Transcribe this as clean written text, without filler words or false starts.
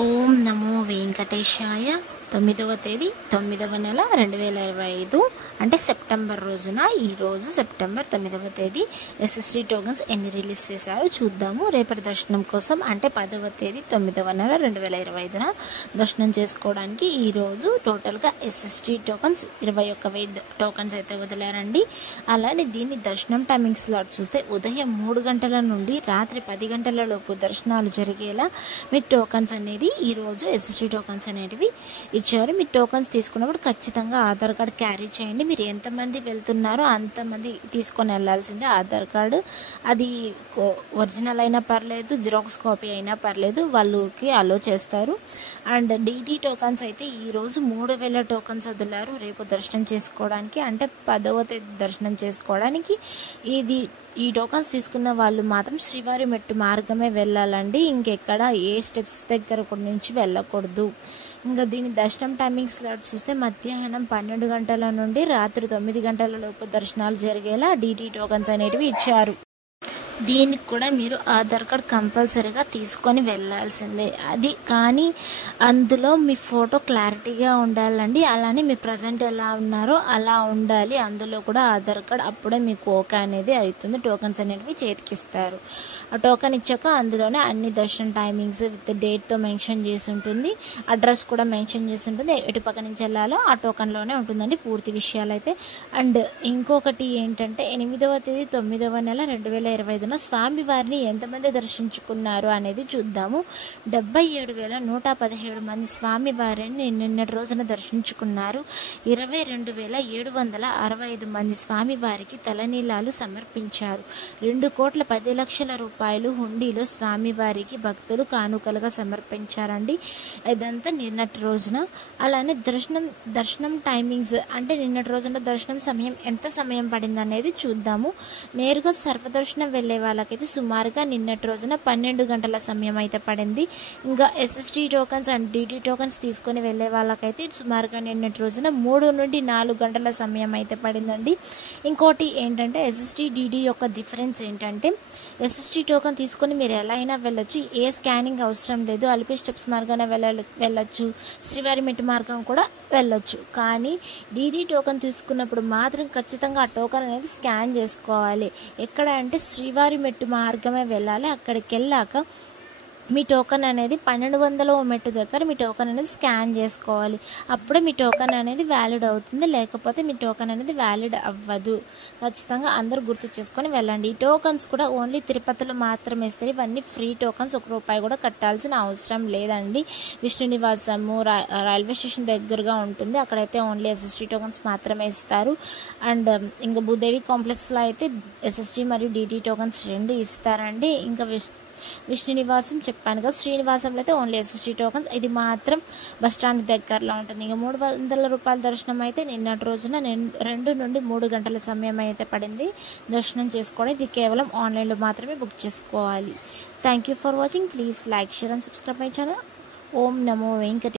ఓం నమో వెంకటేశాయ. 9వ తేదీ 9వ నెల 2025 అంటే సెప్టెంబర్ రోజున ఈరోజు సెప్టెంబర్ 9వ తేదీ ఎస్ఎస్టీ టోకన్స్ ఎన్ని రిలీజ్ చేశారో చూద్దాము. రేపటి దర్శనం కోసం అంటే 10వ తేదీ 9వ నెల 2025న దర్శనం చేసుకోవడానికి ఈరోజు టోటల్గా ఎస్ఎస్టీ టోకన్స్ 21,000 టోకన్స్ అయితే వదిలారండి. అలానే దీన్ని దర్శనం టైమింగ్ స్లాట్ చూస్తే ఉదయం 3 గంటల నుండి రాత్రి 10 గంటల లోపు దర్శనాలు జరిగేలా మీకు టోకన్స్ అనేది ఈరోజు ఎస్ఎస్టీ టోకన్స్ అనేటివి ఇచ్చారు. మీ టోకన్స్ తీసుకున్నప్పుడు ఖచ్చితంగా ఆధార్ కార్డ్ క్యారీ చేయండి. మీరు ఎంతమంది వెళ్తున్నారో అంతమంది తీసుకొని వెళ్ళాల్సిందే. ఆధార్ కార్డు అది ఒరిజినల్ అయినా పర్లేదు, జిరాక్స్ కాపీ అయినా పర్లేదు, వాళ్ళకి అలో చేస్తారు. అండ్ డీటీ టోకన్స్ అయితే ఈరోజు 3,000 టోకన్స్ వదిలారు రేపు దర్శనం చేసుకోవడానికి, అంటే 10వ తేదీ దర్శనం చేసుకోవడానికి. ఈ టోకన్స్ తీసుకున్న వాళ్ళు మాత్రం శ్రీవారి మెట్టు మార్గమే వెళ్ళాలండి. ఇంకెక్కడ ఏ స్టెప్స్ దగ్గర నుంచి వెళ్ళకూడదు. ఇంకా దీని దర్శనం టైమింగ్ స్లాట్ చూస్తే మధ్యాహ్నం 12 గంటల నుండి రాత్రి 9 గంటల లోపు దర్శనాలు జరిగేలా డీటీ టోకన్స్ అనేటివి ఇచ్చారు. దీనికి కూడా మీరు ఆధార్ కార్డ్ కంపల్సరీగా తీసుకొని వెళ్ళాల్సిందే. అది కానీ అందులో మీ ఫోటో క్లారిటీగా ఉండాలండి. అలానే మీ ప్రజెంట్ ఎలా ఉన్నారో అలా ఉండాలి. అందులో కూడా ఆధార్ కార్డ్, అప్పుడే మీకు ఓకే అనేది అవుతుంది. టోకన్స్ అనేటివి చేతికిస్తారు. ఆ టోకన్ ఇచ్చాక అందులోనే అన్ని దర్శనం టైమింగ్స్ విత్ డేట్తో మెన్షన్ చేసి ఉంటుంది. అడ్రస్ కూడా మెన్షన్ చేసి ఉంటుంది. ఎటుపక్క నుంచి వెళ్ళాలో ఆ టోకన్లోనే ఉంటుందండి పూర్తి విషయాలు అయితే. అండ్ ఇంకొకటి ఏంటంటే 8వ తేదీ 9వ నెల 2025 స్వామివారిని ఎంతమంది దర్శించుకున్నారు అనేది చూద్దాము. 77,117 మంది స్వామివారిని నిన్నటి రోజున దర్శించుకున్నారు. 22,765 మంది స్వామివారికి తలనీలాలు సమర్పించారు. 2,10,00,000 రూపాయలు హుండీలో స్వామివారికి భక్తులు కానుకలుగా సమర్పించారండి. ఇదంతా నిన్నటి రోజున. అలానే దర్శనం టైమింగ్స్ అంటే నిన్నటి రోజున దర్శనం సమయం ఎంత సమయం పడింది అనేది చూద్దాము. నేరుగా సర్వదర్శనం వెళ్ళే వాళ్ళకైతే సుమారుగా నిన్నటి రోజున 12 గంటల సమయం అయితే పడింది. ఇంకా SST tokens and DT tokens తీసుకొని వెళ్ళే వాళ్ళకైతే సుమారుగా నిన్నటి రోజున 3 నుండి 4 గంటల సమయం అయితే పడిందండి. ఇంకోటి ఏంటంటే ఎస్ఎస్టీ డీడీ యొక్క డిఫరెన్స్ ఏంటంటే ఎస్ఎస్టీ టోకన్ తీసుకొని మీరు ఎలా అయినా వెళ్ళొచ్చు. ఏ స్కానింగ్ అవసరం లేదు. అలిపి స్టెప్స్ మార్గాన వెళ్ళొచ్చు. శ్రీవారి మెట్టు మార్గం కూడా వెళ్ళొచ్చు. కానీ డీడీ టోకన్ తీసుకున్నప్పుడు మాత్రం ఖచ్చితంగా ఆ టోకన్ అనేది స్కాన్ చేసుకోవాలి. ఎక్కడ అంటే శ్రీవారి మెట్టు మార్గమే వెళ్ళాలి. అక్కడికి వెళ్ళాక మీ టోకన్ అనేది 1200వ మెట్టు దగ్గర మీ టోకన్ అనేది స్కాన్ చేసుకోవాలి. అప్పుడే మీ టోకన్ అనేది వ్యాలిడ్ అవుతుంది. లేకపోతే మీ టోకన్ అనేది వ్యాలిడ్ అవ్వదు. ఖచ్చితంగా అందరూ గుర్తు చేసుకొని వెళ్ళండి. ఈ టోకన్స్ కూడా ఓన్లీ తిరుపతిలో మాత్రమే ఇస్తారు. ఇవన్నీ ఫ్రీ టోకన్స్. ₹1 కూడా కట్టాల్సిన అవసరం లేదండి. విష్ణు నివాసము రైల్వే స్టేషన్ దగ్గరగా ఉంటుంది. అక్కడైతే ఓన్లీ ఎస్ఎస్టీ టోకన్స్ మాత్రమే ఇస్తారు. అండ్ ఇంకా భూదేవి కాంప్లెక్స్లో అయితే ఎస్ఎస్టీ మరియు డీటీ టోకన్స్ 2 ఇస్తారండి. ఇంకా విష్ణు నివాసం చెప్పాను కదా, శ్రీనివాసంలో అయితే ఓన్లీ ఎస్ఎస్టీ టోకన్స్. ఇది మాత్రం బస్టాండ్ దగ్గరలో ఉంటుంది. ఇంకా ₹300 దర్శనం అయితే నిన్నటి రోజున 2 నుండి 3 గంటల సమయం అయితే పడింది దర్శనం చేసుకోవడం. ఇది కేవలం ఆన్లైన్లో మాత్రమే బుక్ చేసుకోవాలి. Thank you for watching. Please like, share and subscribe my channel. ఓం నమో వెంకటేశాయ.